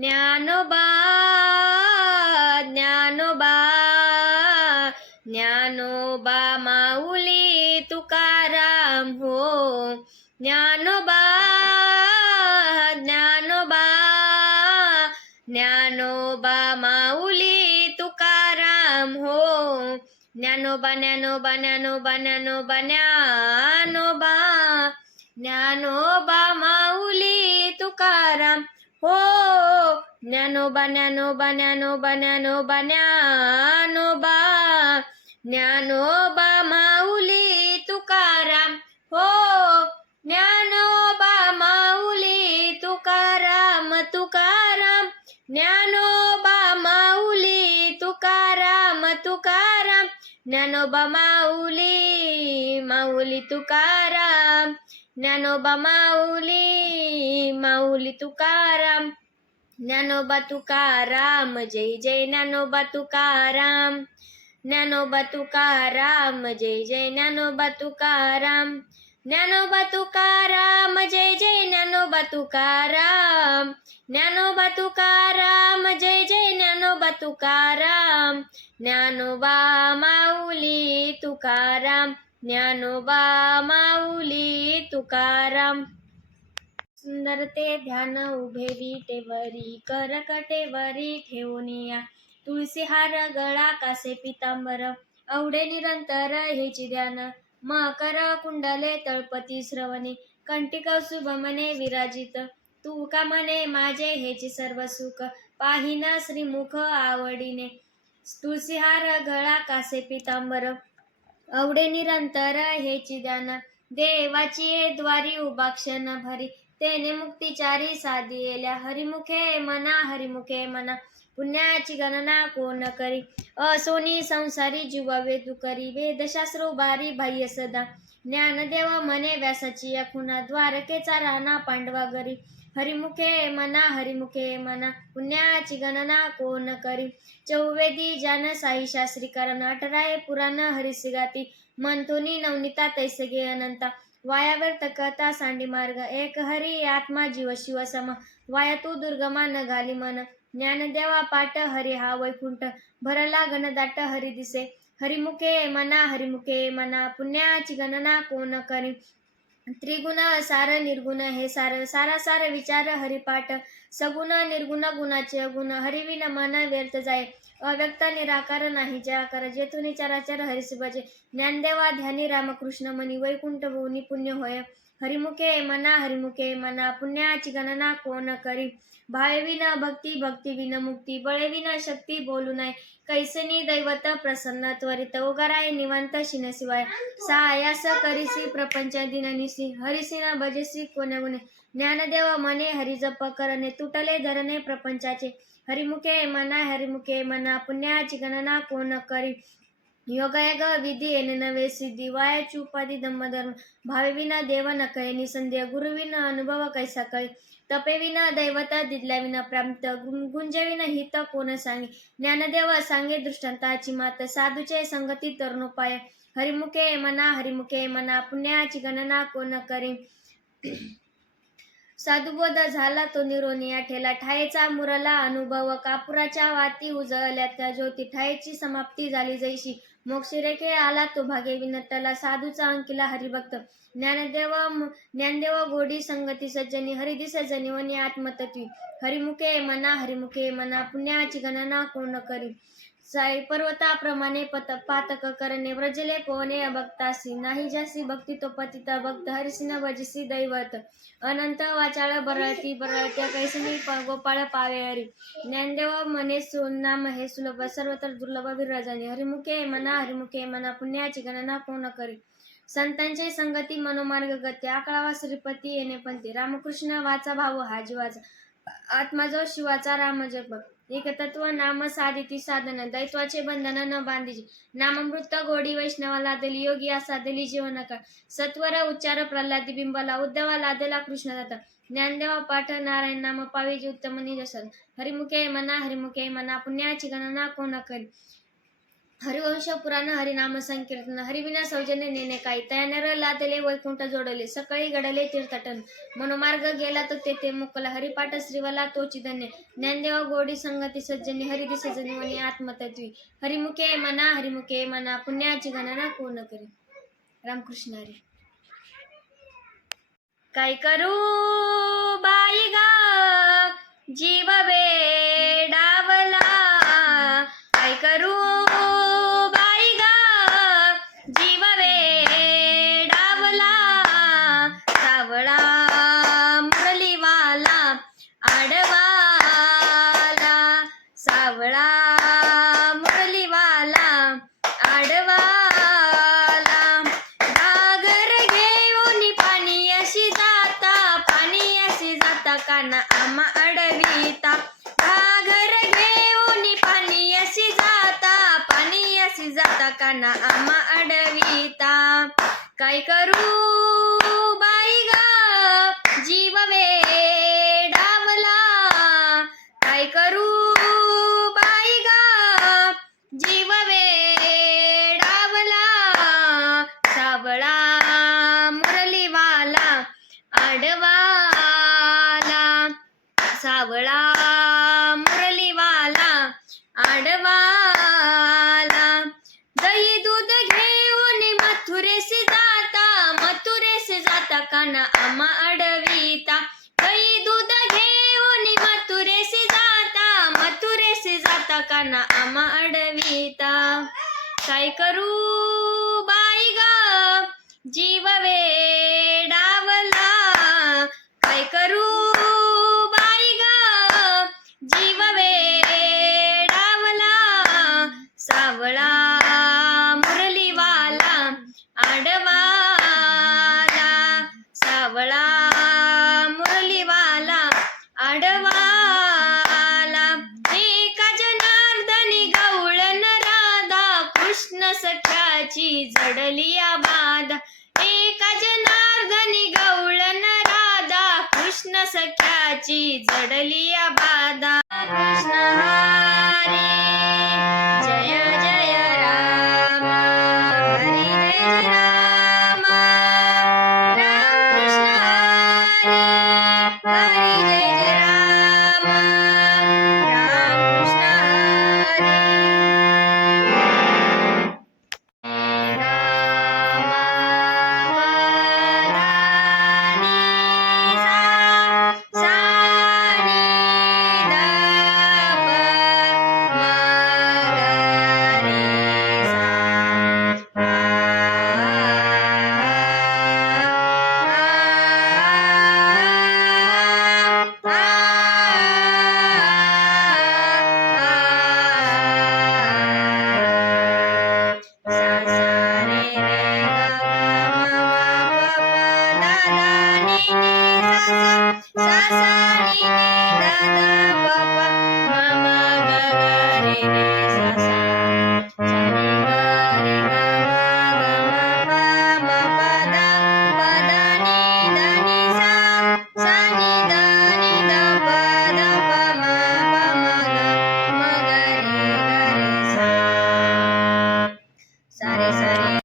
ज्ञानोबा ज्ञानोबा ज्ञानोबा माऊली तुकाराम हो. ज्ञानोबा ज्ञानोबा ज्ञानोबा माऊली तुकाराम हो. ज्ञानोबा ज्ञानोबा ज्ञानोबा ज्ञानोबा ज्ञानोबा ज्ञानोबा माऊली तुकाराम. हो ज्ञानोबा ज्ञानोबा ज्ञानोबा ज्ञानोबा ज्ञानोबा ज्ञानोबा माऊली तुकाराम. हो ज्ञानोबा माऊली तुकाराम तुकाराम. ज्ञानोबा माऊली तुकाराम तुकाराम. ज्ञानोबा माऊली माऊली तुकाराम. ज्ञानोबा माऊली माऊली तुकाराम ज्ञानोबा तुकाराम जय जय ज्ञानोबा तुकाराम ज्ञानोबा तुकाराम जय जय ज्ञानोबा तुकाराम ज्ञानोबा तुकाराम जय जय ज्ञानोबा तुकाराम ज्ञानोबा तुकाराम जय जय ज्ञानोबा तुकाराम ज्ञानोबा माऊली तुकाराम ज्ञानोबा माऊली तुकाराम. सुंदर ते ध्यान उभे विटेवरी करकटेवरी ठेवून या. तुळशी हार गळा कासे पितांबर अवडे निरंतर हेची ध्यान. मकर कुंडले तळपती श्रवणे कंटिक सुभमने विराजित. तू का मने माझे हेचे सर्व सुख पाहिना श्रीमुख आवडीने. तुळसीहार गळा कासे पितांबर अवडे निरंतर हे चिदान. देवाची द्वारी उभा क्षण भरी. तेने मुक्तिचारी साधी येल्या हरिमुखे मना हरिमुखे मना. पुण्याची गणना कोण करी? असोनी संसारी जीवा वेदू करी वेदशास्त्र बारी बाह्य सदा. ज्ञानदेव मने व्यासाची या खुना द्वारकेचा राणा पांडवा घरी. हरिमुखे मना हरिमुखे मना पुण्याची गणना कोण करी चौवेदी जान साई शास्त्री करण अठराय पुराण हरिसिगाती गाती नवनीता तैसगे अनंता वाया तकता सांडी मार्ग एक हरी आत्मा जीव शिव सम वाया तू दुर्गमा न घाली मन ज्ञानदेवा पाट हरी हा वैकुंठ भरला घनदाट हरी दिसे हरिमुखे मना हरिमुखे मना पुण्याची गणना कोण करी त्रिगुण सार निर्गुण हे सार सारा सार विचार हरिपाठ सगुण निर्गुण गुणाचे गुण हरिविन मन व्यर्थ जाय. अव्यक्त निराकार नाही जे आकार जेथुनी चराचर हरिस ज्ञानदेवा ध्यानी रामकृष्ण मनी वैकुंठ भुवनी पुण्य होय. हरिमुखे मना हरिमुखे मना पुण्याची गणना कोण करी भावेविन भक्ती भक्तीविन मुक्ती बळेविन शक्ती बोलू नये कैसनी दैवत प्रसन्न त्वरित उगाराय निवांत शिनशिवाय सायास करिसी प्रपंच दिननिसी हरिसिना भजसी कोण गुणे ज्ञानदेव मने हरिजप करणे तुटले धरणे प्रपंचाचे हरिमुखे मना हरिमुखे मना पुण्याची गणना कोण करी योगायोग विधी येणे नवे सिद्धी वायाची उपाधी धम्मधर्म भावेविना देव न कळे निसंदेह गुरुविना अनुभव कैसा कळे तपेविना दैवत दिदल्याविना प्राप्त गुं- गुंजविना हित कोण सांगे ज्ञानदेव सांगे दृष्टांताची मात साधूचे संगती तरुणोपाय हरिमुखे मना हरिमुखे मना पुण्याची गणना कोण करी? साधुबोध झाला तो निरोनिया ठेला ठायचा मुरला अनुभव. कापुराच्या वाती उजळल्या. त्या ज्योती ठायची समाप्ती झाली जैशी. मोक्षरेखे आला तो भागे विनतला साधूचा अंकिला हरिभक्त. ज्ञानदेव ज्ञानदेव गोडी संगती सज्जनी हरिदी सज्जनी वनी आत्मतत्वी. हरिमुखे मना हरिमुखे मना पुण्याची गणना कोण करी? साई पर्वताप्रमाणे पत पातक करणे व्रजले कोणे भक्तासी नाही जासी भक्ती तो पतिता भक्त हरिसिन भजसी दैवत. अनंत वाचाळ बरळती बरळत्या कैसनी गोपाळ पावे हरी ज्ञानदेव मने सुनाम हे सुलभ सर्वत्र दुर्लभ विराजाने. हरिमुखे मना हरिमुखे मना पुण्याची गणना पूर्ण करी. संतांचे संगती मनोमार्ग गती. आकळावा श्रीपती येणे पंथी. रामकृष्ण वाचा भाव हा जीवाचा आत्मा जो शिवाचा राम जप एक तत्व नाम साधिती साधन. दैत्वाचे बंधन न बांधीजी. नाममृत गोडी वैष्णवा लादली. योगी साधली जीवन काळ. सत्वर उच्चार प्रल्हादी बिंबला. उद्धवा लादला कृष्णदाता ज्ञानदेवा पाठ नारायण नाम पावीजी उत्तम निजसन हरिमुखे मना हरिमुखे मना. पुण्याची गणना कोण करी? हरिवंश पुराण हरिनाम संकीर्तन हरिविना सौजन्य नेणे काही तयानर लादले वैकुंठ जोडले सकाळी घडले तीर्थटन मनोमार्ग गेला तर तेथे मुकला हरिपाठ श्रीवला तोची धन्य ज्ञानदेवा गोडी संगती सज्जनी हरिदी सजनी आत्मतत्वी हरिमुखे मना हरिमुखे मना पुण्याची गणना कोण करी रामकृष्ण हरी काय करू बाई गा जीव वेडावला काय करू बाई गा जीव वेडावला सावळा मुरलीवाला आडवाला सावळा मुरलीवाला आडवाला घागर घेऊन पाणी अशी जाता पाणी अशी जाता काना आम्हा अडविता. घागर घेऊन पाणी अशी जाता पाणी अशी जाता काना आम्हा अडविता. काय करू बाई ग जीव वेडावला काय करू बाई ग जीव वेडावला सावळा मुरलीवाला आडवाला सावळा मुरलीवाला आडवाला. दही दूध घेऊन मथुरेस जाता मथुरेस जाता काना आमा अडविता दही दूध घेऊन मथुरेस जाता मथुरेस जाता काना आमा अडविता काय करू बाई ग? जीव वे काय करू बाई ग जीव वेडावला सावळा मुरलीवाला आडवाला सावळा मुरलीवाला आडवाला एका जनार्दनी गवळण राधा कृष्ण सख्याची आबाद बाधा एका जनार्दनी गवळण राधा कृष्ण सख्याची जडली बाधा कृष्ण